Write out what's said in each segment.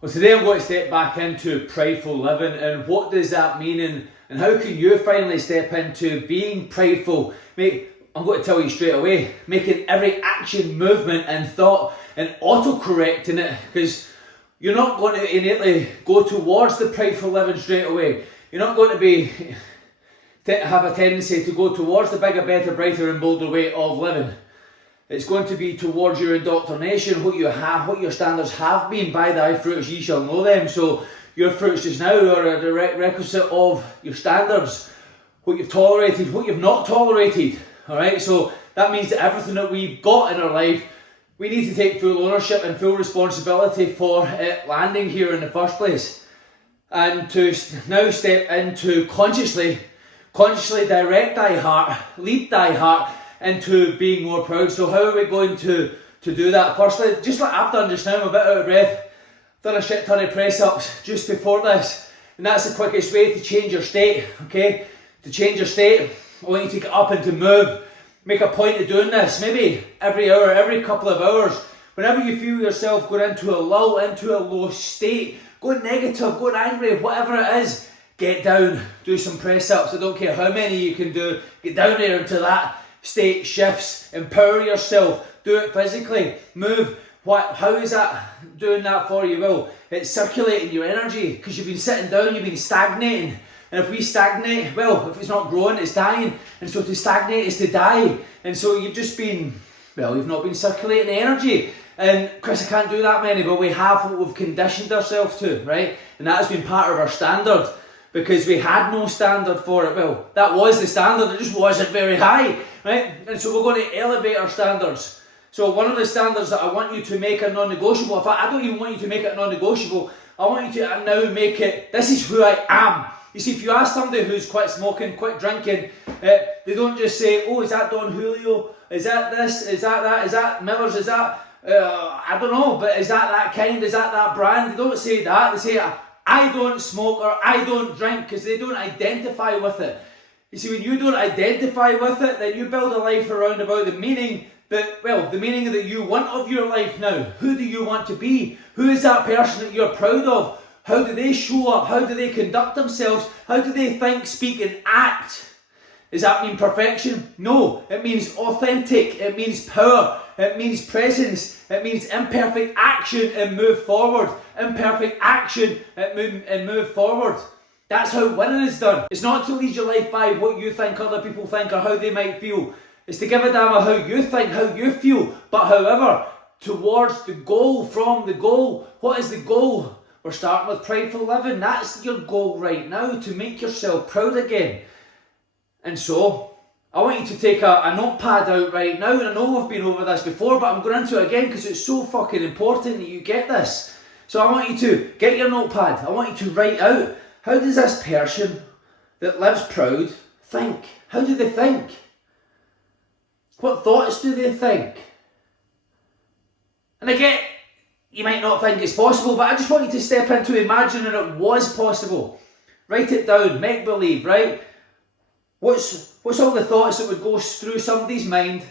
Well, today I'm going to step back into prideful living, and what does that mean, and how can you finally step into being prideful? Mate, I'm going to tell you straight away, making every action, movement and thought and auto-correcting it, because you're not going to innately go towards the prideful living straight away. You're not going to have a tendency to go towards the bigger, better, brighter and bolder way of living. It's going to be towards your indoctrination, what your standards have been. By thy fruits ye shall know them. So your fruits just now are a direct requisite of your standards, what you've tolerated, what you've not tolerated. Alright, so that means that everything that we've got in our life, we need to take full ownership and full responsibility for it landing here in the first place. And to now step into consciously direct thy heart, lead thy heart into being more proud. So how are we going to do that? Firstly, just like I've done just now, I'm a bit out of breath. I've done a shit ton of press ups just before this, and that's the quickest way to change your state. Okay, to change your state, I want you to get up and to move. Make a point of doing this, maybe every hour, every couple of hours. Whenever you feel yourself going into a lull, into a low state, going negative, going angry, whatever it is, get down, do some press ups. I don't care how many you can do, get down there into that state shifts, empower yourself, do it physically, move. How is that doing that for you? Well, it's circulating your energy, because you've been sitting down, you've been stagnating. And if we stagnate, well, if it's not growing, it's dying. And so to stagnate is to die. And so you've not been circulating the energy. And Chris, I can't do that many, but we have what we've conditioned ourselves to, right? And that has been part of our standard, because we had no standard for it. Well, that was the standard, it just wasn't very high, right? And so we're going to elevate our standards. So one of the standards that I want you to make a non-negotiable, in fact, I don't even want you to make it non-negotiable, I want you to now make it, this is who I am. You see, if you ask somebody who's quit smoking, quit drinking, they don't just say, oh, is that Don Julio? Is that this? Is that that? Is that Miller's? Is that, I don't know, but is that kind? Is that brand? They don't say that. They say, I don't smoke or I don't drink, because they don't identify with it. You see, when you don't identify with it, then you build a life around about the meaning that you want of your life now. Who do you want to be? Who is that person that you're proud of? How do they show up? How do they conduct themselves? How do they think, speak and act? Does that mean perfection? No, it means authentic, it means power, it means presence, it means imperfect action and move forward. Imperfect action and move forward. That's how winning is done. It's not to lead your life by what you think other people think or how they might feel. It's to give a damn how you think, how you feel, but however, towards the goal, from the goal. What is the goal? We're starting with prideful living. That's your goal right now, to make yourself proud again. And so, I want you to take a notepad out right now, and I know we've been over this before, but I'm going into it again because it's so fucking important that you get this. So I want you to get your notepad. I want you to write out, how does this person that lives proud think? How do they think? What thoughts do they think? And again, you might not think it's possible, but I just want you to step into imagining it was possible. Write it down, make believe, right? What's all the thoughts that would go through somebody's mind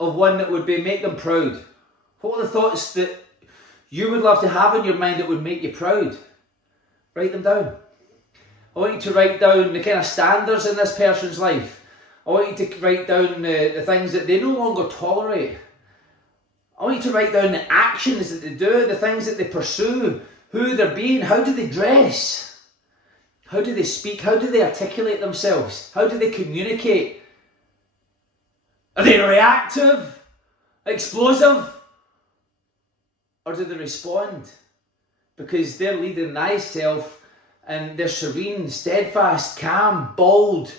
of one that would make them proud? What are the thoughts that you would love to have in your mind that would make you proud? Write them down. I want you to write down the kind of standards in this person's life. I want you to write down the things that they no longer tolerate. I want you to write down the actions that they do, the things that they pursue, who they're being, how do they dress? How do they speak? How do they articulate themselves? How do they communicate? Are they reactive? Explosive? Or do they respond? Because they're leading thyself and they're serene, steadfast, calm, bold,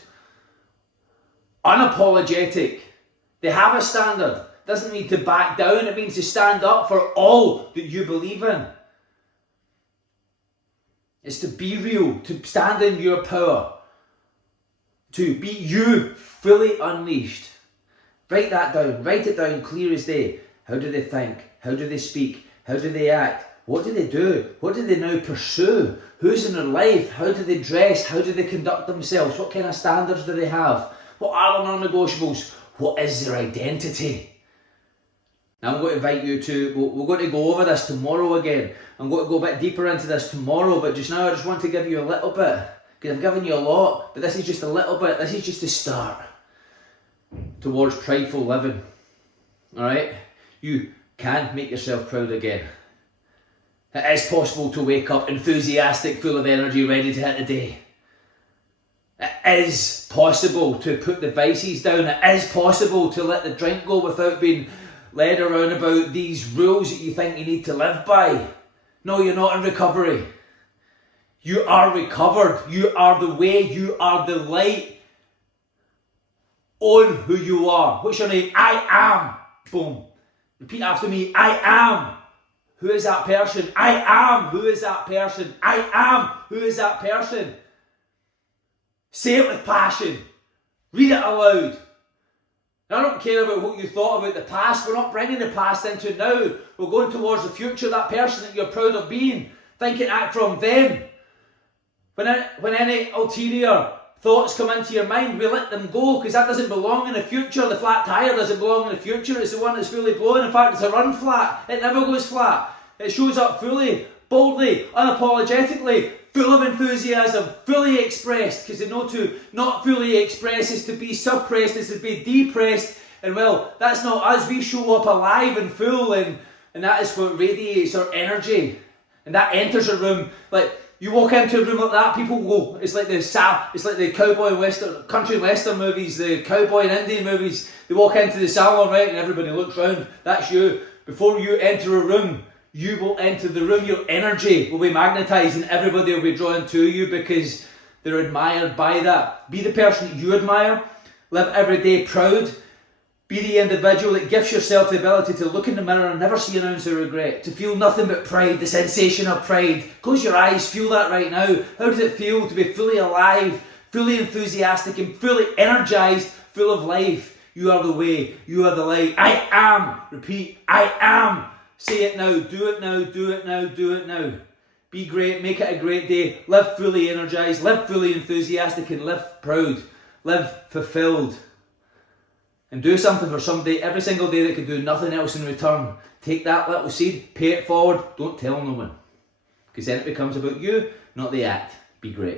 unapologetic. They have a standard. Doesn't mean to back down. It means to stand up for all that you believe in. It's to be real, to stand in your power, to be you fully unleashed. Write that down, write it down clear as day. How do they think? How do they speak? How do they act? What do they do? What do they now pursue? Who's in their life? How do they dress? How do they conduct themselves? What kind of standards do they have? What are their non-negotiables? What is their identity? Now I'm going to invite you to, we're going to go over this tomorrow again. I'm going to go a bit deeper into this tomorrow, but just now I just want to give you a little bit, because I've given you a lot, but this is just a little bit. This is just a start towards prideful living. Alright? You can make yourself proud again. It is possible to wake up enthusiastic, full of energy, ready to hit the day. It is possible to put the vices down. It is possible to let the drink go without being led around about these rules that you think you need to live by. No, you're not in recovery. You are recovered. You are the way. You are the light. Own who you are. What's your name? I am. Boom. Repeat after me. I am. Who is that person? I am. Who is that person? I am. Who is that person? Say it with passion. Read it aloud. I don't care about what you thought about the past. We're not bringing the past into now. We're going towards the future, that person that you're proud of being. Think and act from them. When any ulterior thoughts come into your mind, we let them go, because that doesn't belong in the future. The flat tyre doesn't belong in the future. It's the one that's fully blown. In fact, it's a run flat. It never goes flat. It shows up fully, boldly, unapologetically, full of enthusiasm, fully expressed, because they know to not fully express is to be suppressed, is to be depressed, and well, that's not us. We show up alive and full, and that is what radiates our energy, and that enters a room. Like, you walk into a room like that, people go, it's like the cowboy western, country western movies, the cowboy and Indian movies. They walk into the salon, right, and everybody looks round. That's you. Before you enter a room, you will enter the room, your energy will be magnetised, and everybody will be drawn to you because they're admired by that. Be the person that you admire. Live every day proud. Be the individual that gives yourself the ability to look in the mirror and never see an ounce of regret. To feel nothing but pride, the sensation of pride. Close your eyes, feel that right now. How does it feel to be fully alive, fully enthusiastic, and fully energised, full of life? You are the way, you are the light. I am. Repeat, I am. Say it now, do it now, do it now, do it now. Be great, make it a great day. Live fully energised, live fully enthusiastic, and live proud. Live fulfilled. And do something for somebody every single day that can do nothing else in return. Take that little seed, pay it forward, don't tell no one. Because then it becomes about you, not the act. Be great.